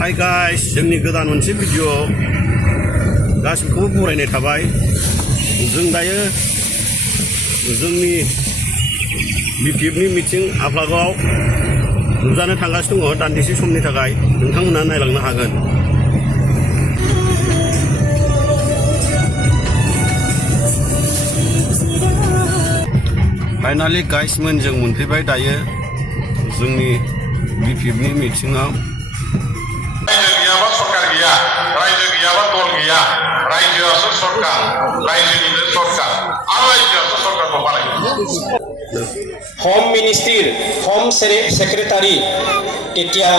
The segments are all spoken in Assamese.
हाय गाइस जोंनि गोदान मोनसे भिडिअ गासिबोखौबो बरायनाय थाबाय। जों दायो जोंनि बिपिएफनि मिटिं आफागाव नुजानो थांगासिनो दङ। दान्दिसे समनि थाखाय नोंथांमोना नायलांनो हागोन। फाइनाली गाइसमोन जों मोनफैबाय दायो जोंनि बिपिएफनि मिटिंआव। रायजो गैयाबा सरकार गैया, रायजो गैयाबा दल गैया, रायजोआसो सरकार, रायजोनिनो सरकार आरो रायजोआसो सरकारखौ बानायो। होम मिनिस्ट्रीर होम सेक्रेटारी তেতিয়া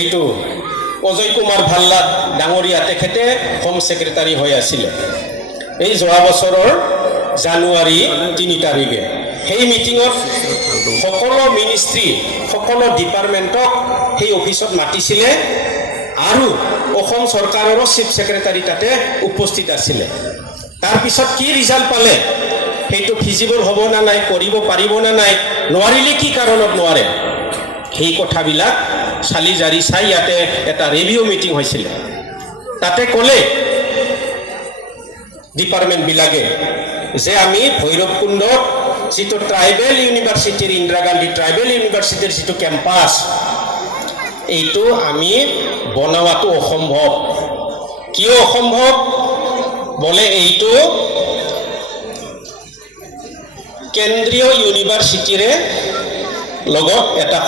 এইটো অজয় কুমাৰ ভাল্লা ডাঙৰীয়া তেখেতে হোম সেক্ৰেটাৰী হৈ আছিল এই যোৱা বছৰৰ জানুৱাৰী 3 তাৰিখে। সেই মিটিঙত সকলো মিনিস্ট্ৰী সকলো ডিপাৰ্টমেণ্টক সেই অফিচত মাতিছিলে আৰু অসম চৰকাৰৰ চিফ সেক্ৰেটাৰী তাতে উপস্থিত আছিল। তাৰপিছত কি ৰিজাল্ট পালে, সেইটো ফিজিবল হ'ব না নাই, কৰিব পাৰিব না নাই, নোৱাৰিলে কি কাৰণত নোৱাৰে, সেই কথাবিলাক চালি জাৰি চাই ইয়াতে এটা ৰিভিউ মিটিং হৈছিল। তাতে ক'লে ডিপাৰ্টমেণ্টবিলাকে যে আমি ভৈৰৱকুণ্ডত যিটো ট্ৰাইবেল ইউনিভাৰ্চিটিৰ ইন্দিৰা গান্ধী ট্ৰাইবেল ইউনিভাৰ্চিটিৰ যিটো কেম্পাছ এইটো আমি বনোৱাটো অসম্ভৱ। কিয় অসম্ভৱ বলে, এইটো কেন্দ্ৰীয় ইউনিভাৰ্চিটিৰে লগত এটা